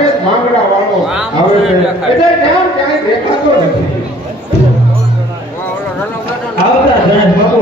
ભાણે માંગડા વાળો આવે છે એટલે કેમ ક્યાંય દેખાતો નથી આવતા ગણેશ બાપુ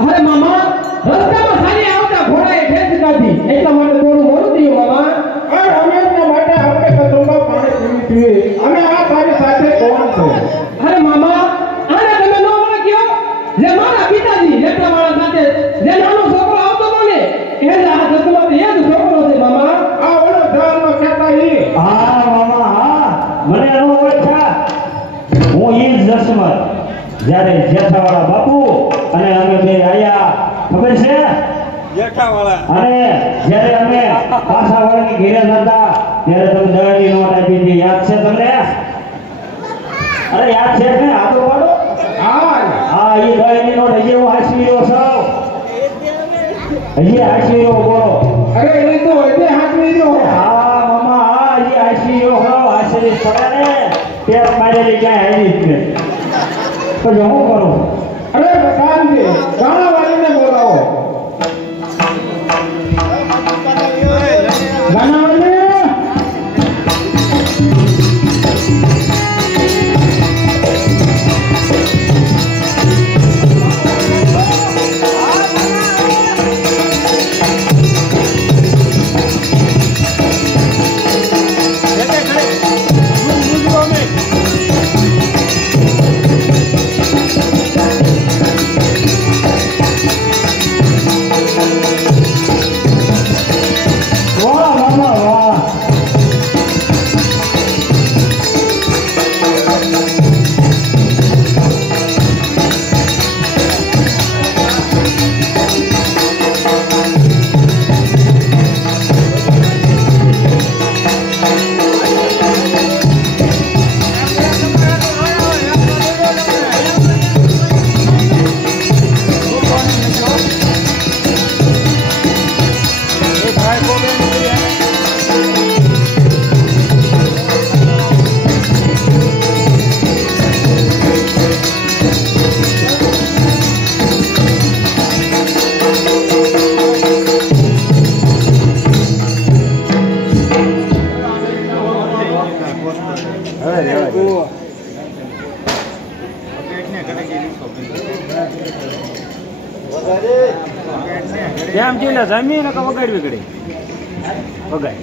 અરે મામા રસ્તામાં સારી આવતા ઘોડાએ ઠેસ કાઢી એટલા માટે થોડું મોડું થયું મામા અરે રમેશના માટે આપણે કચુંબા પાણી પીવી અને આ તારી સાથે કોણ છે અરે મામા આને તમે નો ઓળખ્યો જે મારા પિતાજી એટલા વાળા સાથે જે નાનો છોકરો આવતો હતો ને એ જ આ જસમાં એ જ છોકરો છે મામા આ ઓલો ધારનો કહેતા ઈ હા મામા હા મને એનો ઓળખ્યા હું ઈ જ જસમત જ્યારે જેઠાવાળા બાપુ અને અમે બે આયા ખબર છે જેઠાવાળા અને જ્યારે અમે પાછા વળની ઘેરે હતા ત્યારે તમે દળની નોટ આપી હતી યાદ છે તમને અરે યાદ છે ને આટલો પાડો હા એ દળની નોટ હજી હું હાચવી રહ્યો છું હજી હાચવી રહ્યો બોલો અરે એ તો હજી હાચવી રહ્યો હા મામા હા હજી હાચવી રહ્યો હો હાચવી પડે ને પેટ મારેલી ક્યાંય હાલી જ નહીં તો હું કરું અરે કાનજી ગાણા વાળીને બોલાવો ગાણા વાળી કેમ છે ને જમીન કે વગાડવી ગળી વગાડ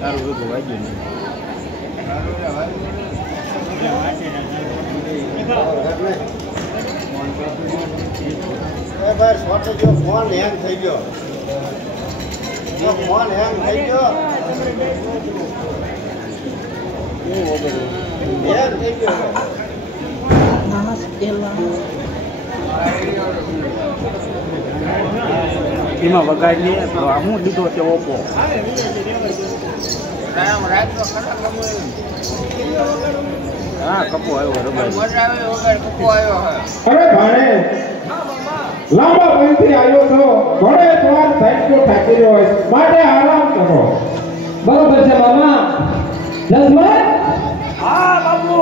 તારું બધું વાગ્યું ને ભાઈ શોર્ટ જો ફોન હેંગ થઈ ગયો ફોન હેંગ થઈ ગયો હેંગ થઈ ગયો એમાં વગાડી હું લીધો છે ઓપો હા કપો આવ્યો અરે ભાણે લાંબા વયથી આવ્યો છો ઘોડે સવાર સાઈડ થાકી રહ્યો હોય માટે આરામ કરો બરોબર છે મામા જસમત હા બાપુ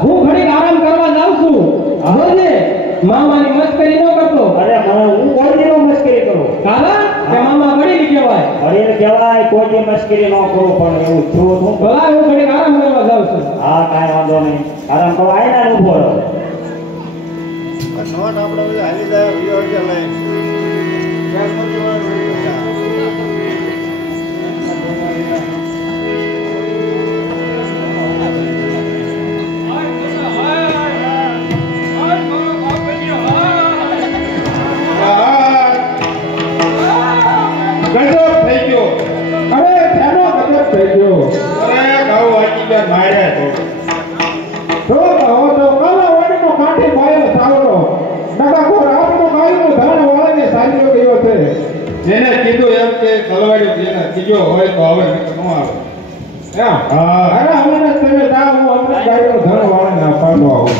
હું ઘડીક આરામ કરવા જાઉં છું હવે મામાની મસ્કરી ન કરતો અરે મને હું કોણ તસ્કરી ન કરું પણ એવું થયું હતું. ભલા હું ઘડીક આરામ કરવા જાઉં છું. હા કાંઈ વાંધો નહીં. આરામ કરો આવીને ઊભો રહો. નોટ આપણે બધું હાલી જાય વિડીયો છે લાઈન ગજબ થઈ ગયો. અરે તેનો ગજબ થઈ ગયો. અરે ગાવ વાંચી ગયા માર્યા તો કાલા વાડીનો કાંઠે માર્યો સાવરો. નકા કો રાતનો ગાયનો ધાણ વાળાને સાલ્યો ગયો છે. જેને કીધું એમ કે કલવાડી જેને કીધો હોય તો હવે ન આવે. હા અરે હમણાં તમે જાઓ હું હમણાં ગાયનો ધાણ વાળાને પાડો આવું.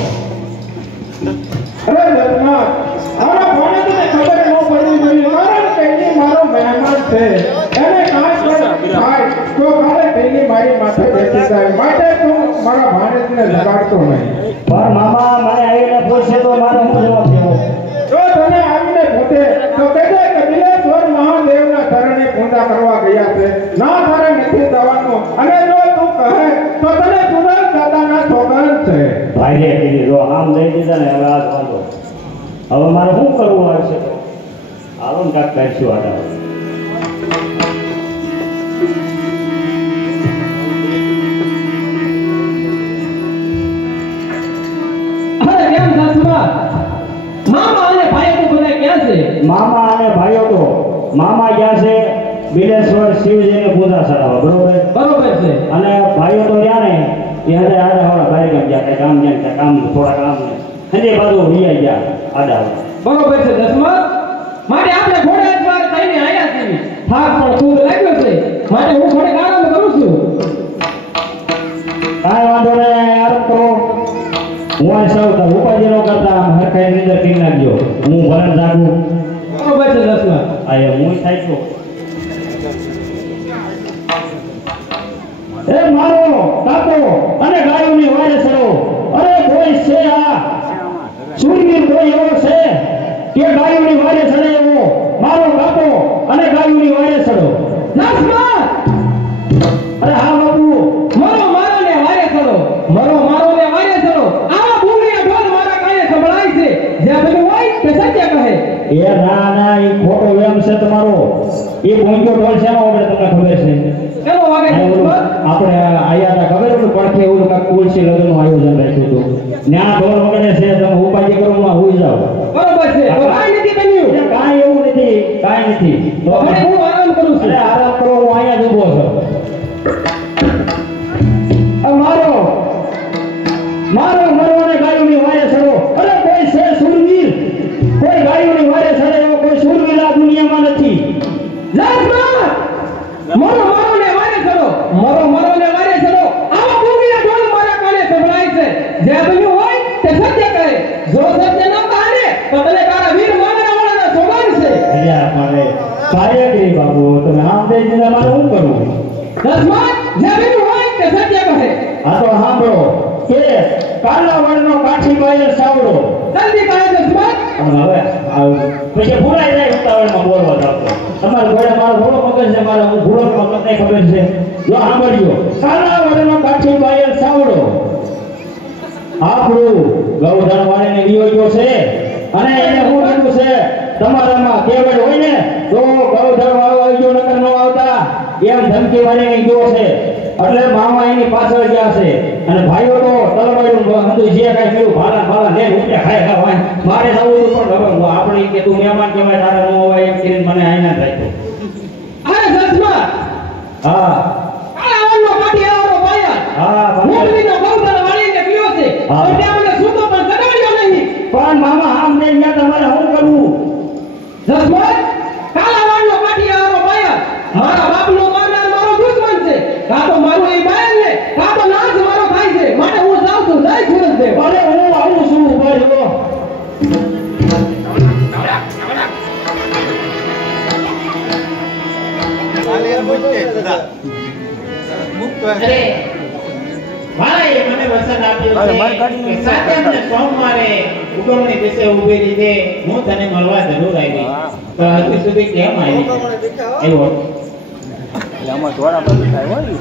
અરે દત્તના આના ભાણે તને ખબર ન પડવી જોઈએ કારણ કે એ મારો મહેમાન છે. એને કાંઈ પણ થાય તો કાલે તેની મારી માથે બેસી જાય માટે તું મારા ભાણેજને લગાડતો નહીં. પણ મામા મને આવીને પૂછે તો મારે શું જવાબ દેવો? જો તને આવીને પૂછે તો કહેજે કે બિલેશ્વર મહાદેવના શરણે પૂજા કરવા ગયા છે. ના તારે નથી જવાનું અને જો તું કહે તો તને સુરત દાદાના સોગંદ છે. ભાઈએ કીધી જો આમ લઈ દીધા ને હવે આ જ વાંધો. હવે મારે શું કરવું આવશે? હાલો ને કાંઈક કાઢશું આડા. અરે કેમ સાસુમાં? મામા અને ભાઈ તો બધા ક્યાં છે? મામા અને ભાઈઓ તો મામા ગયા છે બિલેશ્વર શિવજીને પૂજા ચડાવવા બરોબર. બરોબર છે. અને ભાઈઓ તો રહ્યા ને એ હજે આડા હવા ભાઈ ગયા કઈ કામ જાય કઈ કામ થોડા કામ ને હજે બાજુ વિયા ગયા આડા. બરોબર છે દસમા. માટે આપણે ઘોડે જ વાર થઈને આયા છીએ. થાક પણ ખૂબ લાગ્યો છે માટે હું ઘોડે આરામ કરું છું. કાંઈ વાંધો નહીં આરામ કરો. હું આ સૌ ઉપાધિ નો કરતા હરખાઈ ની અંદર કરી નાખજો. હું ભરણ જાગું. બરોબર છે દસમા. આ હું થાય છું. એ મારો કાકો અને ગાયોની વારે ચડો. અરે કોઈ છે આ સુરવીર કોઈ એવો છે કે ગાયોની વારે ચડે એવો? મારો કાકો અને ગાયોની વારે ચડો. દસમા અરે હા બાપુ. મરો મારો ને વારે ચડો. મરો મારો ને વારે ચડો. આવા બુંગળીયા ઢોલ મારા કાને સંભળાય છે. જ્યાં બધું હોય તે સત્ય કહે. એ ના ના એ ખોટો વેમ છે તમારો. એ ભૂંજો ઢોલ છે એનો આપણે તમને ખબર છે. કેવો વાગે છે દસમા? આપણે આયા હતા ખબર હતું પડખે એવું કાંઈક તુલસી લગ્નનું આયોજન રાખ્યું હતું. ન્યા ઢોલ વગેરે છે તમે ઉપાધિ કરો માં હોઈ જાઓ. બરોબર છે. તો કાંઈ નથી બન્યું. કાંઈ એવું નથી કાંઈ નથી. તો હવે હું આરામ કરું છું. અરે આરામ કરો હું અહીંયા જ ઊભો છું. મારો અને ગાયોની વારે ચડો. અરે કોઈ છે સુરવીર કોઈ ગાયોની વારે ચડે એવો કોઈ સુરવીર આ દુનિયામાં નથી. દસમા મરો મારો ને વારે ચડો. મરો મારો ને વારે ચડો. આવા બુંગળીયા ઢોલ મારા કાને સંભળાય છે. જ્યાં બન્યું હોય તે સત્ય કહે. જો સત્ય ન કહે તો તને તારા વીર માનવાવાળાના સોગંદ છે. અલ્યા મારે કાર્યકરી બાબુ તમે આમ દઈ દીધા મારે શું કરવું? દસમા જ્યાં બન્યું હોય તે સત્ય કહે. આ તો સાંભળો કે કાલા વળનો કાઠી બાયર સાવડો. જલ્દી કહે દસમા. હવે પછી ભૂલાઈ જાય ઉતાવળમાં બોલવા જાતો. તમારા ઘોડે મારો ઘોડો મગજ છે મારે હું ભૂલો મને ખબર છે. જો સાંભળ્યો કાલા વળનો કાઠી બાયર સાવડો. આપણું ગૌધન વાળીને વિયોગ્યો છે અને એને શું કીધું છે તમારામાં કેવડ હોય ને તો ગૌધન વાળો આવી ગયો નકર નો આવતા એમ ધમકી વાળીને ગયો છે. એટલે મામા એની પાછળ ગયા છે અને ભાઈઓ તો તલવાડ્યું હતું જે કાંઈ કર્યું ભાલા લે ઉઠ્યા ખાય ખાવાય. મારે જવું પણ ખબર આપણે કે તું મહેમાન કહેવાય તારે ન હોય એમ કરીને મને આઈના રાખ્યો. અરે દસમા હા કાલાવનનો કાઠિયાવાડનો બાયર હા મોરબીનો ગૌધન વાળીને ગયો છે. હા. પણ ત્યાં મને સૂતો પણ સગાડ્યો નહીં. પણ મામા આમ નહીં ગયા તમારે શું કરવું? દસમા કાલાવનનો કાઠિયાવાડનો બાયર મારા બાપનો મારનાર મારો દુશ્મન છે. કાં તો મારું એ બાયર ને કાં તો નાશ મારો થાય છે. માટે હું જાઉં છું. જય સુરજદેવ. અરે હું આવું છું ઉભા રહ્યો. હાલી મૂકતે દાદા મુક્ત અરે ભાઈ મને વચન આપ્યું છે કે સાતમ ને સોમવારે ઉગમણી દિવસે ઊભી રીતે હું તને મળવા જરૂર આવી. તો હજુ સુધી કેમ આવી? આવ્યો આમાં ધોળા બધું થાય હોય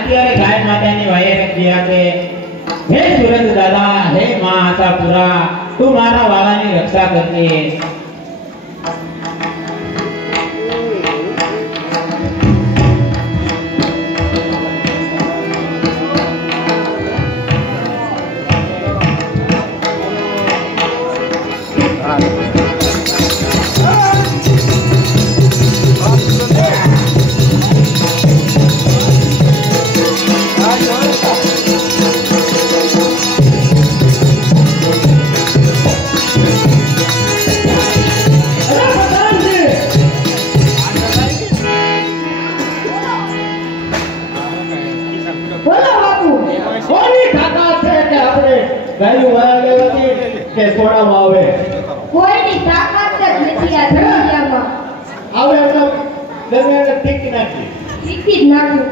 અત્યારે ગાય માતાની વાયર ગયા છે હે સુરત દાદા હે માં આશા પૂરા તું મારા વાલાની રક્ષા કરજે. ગાયું વાળા લેવાથી કે છોડામાં આવે કોઈની તાકાત જ નથી આ દુનિયામાં. આવે એટલે ગમે એને ટીકી નાખી શીખી જ નાખું.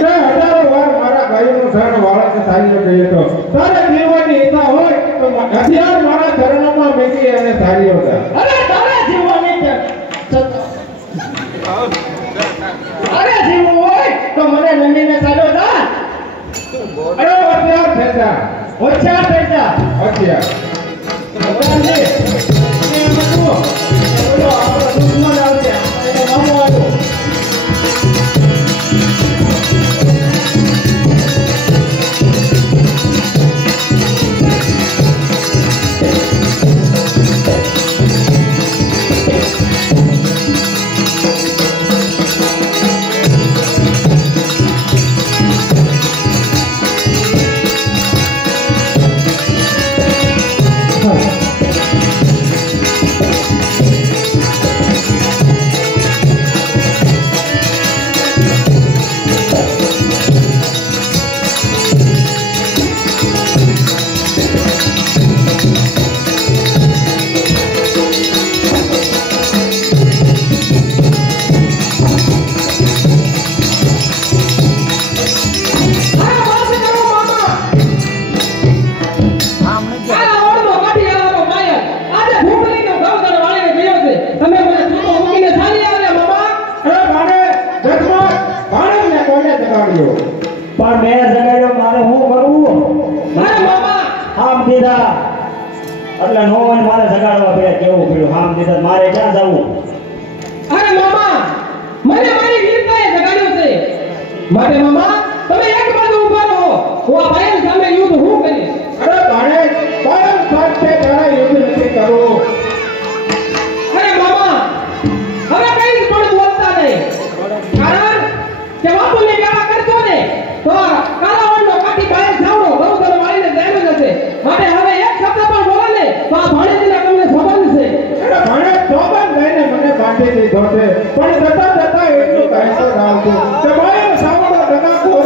હજારો વાર મારા ગાયનું ધન વાળાને સારી ગઈ હતો. તારે જીવવાની ઈચ્છા હોય તો હથિયાર મારા ચરણોમાં મૂકી અને સારી હતા. અરે તારે જીવવાની છે. અરે જીવવું હોય તો મને નંદીને ચાલો જા. અરે હથિયાર છે જા. હોશિયાર થઈ જા. હથિયાર ભગવાનજી, એ બધું બોલો આપણો દુશ્મન આવશે. એને મામો આવ્યો. પણ મેં જગાડ્યો, મારે શું કરવું? અરે મામા, હામ દીધા એટલે નો હોય મારે જગાડવા પડે. કેવું પડ્યું હામ દીધા, મારે ક્યાં જવું? અરે મામા, મને મારી વીરતાએ જગાડ્યો છે. માટે મામા તમે એક બાજુ ઊભા રહો. હું આ ભાઈ સામે યુદ્ધ હું કરીશ. અરે ભાણે કાયમ સાથે તારા યુદ્ધ નથી કરવું. અરે મામા, હવે કઈ પણ બોલતા નહીં. કારણ કે બાપુની ગાળા કરશો ને તો કાલાવડનો કાઠી બહાર જાવડો ગૌધર વાળીને જાણ્યો જશે. માટે હવે એક શબ્દ પણ બોલે ને તો આ ભાણેજીના તમને સંબંધ છે. અરે ભાણે ચોબન લઈને મને બાંધી દીધો છે. પણ જતા જતા એટલું કહેતો રાવતું કે ભાઈ સાવડો ડગાકો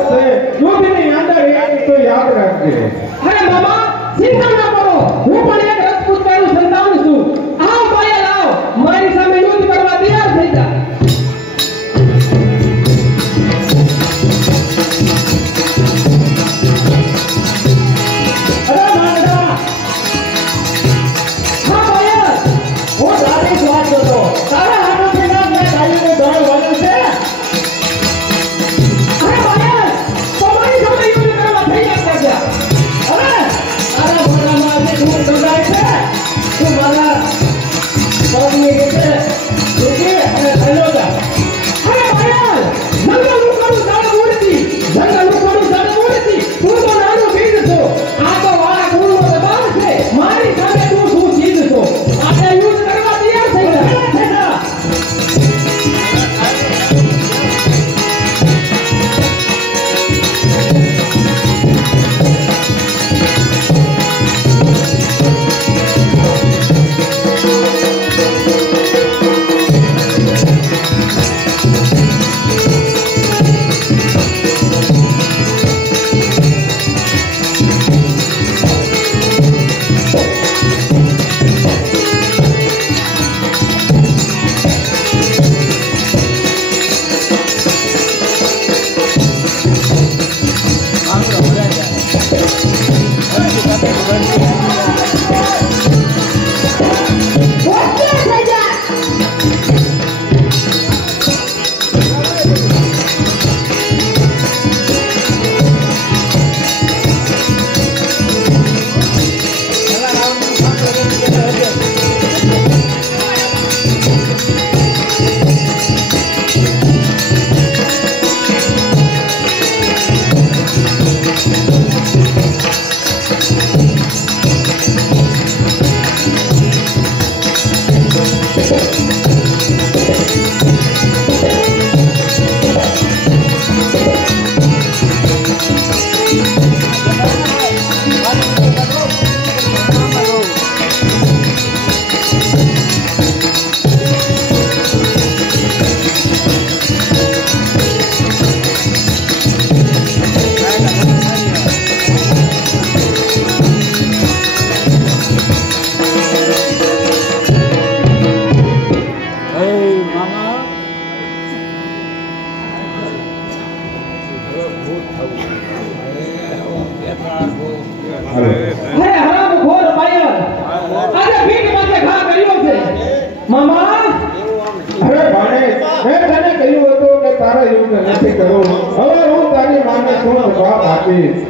તારે યુદ્ધ નથી કરવું હવે હું તારી માને શું જવાબ આપીશ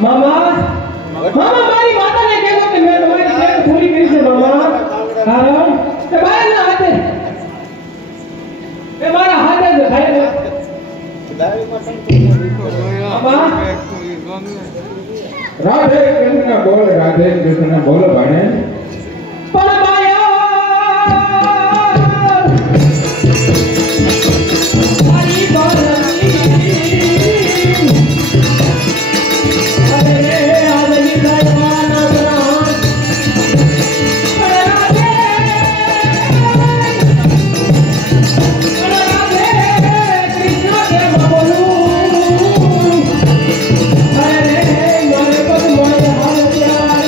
મામા મામા મારી માતાને કહેજો કે મેં તમારી ટેવ પૂરી કરી છે મામા કારણ કે બાયના હાથે એ મારા હાથે જ થાય મામા રાધે કૃષ્ણ બોલ ભાણે પણ બાયા મારી બાળકી અરે આદમી દયાના પ્રાણ રાધે કૃષ્ણ કેમ બોલું અરે મારે પણ મોય હાલ પ્યાર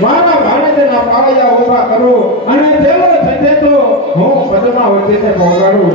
મારા ભાણેજના પાળિયા ઊભા કરું અને જેવો થશે તો હું પદના વચ્ચે પહોંચાડું.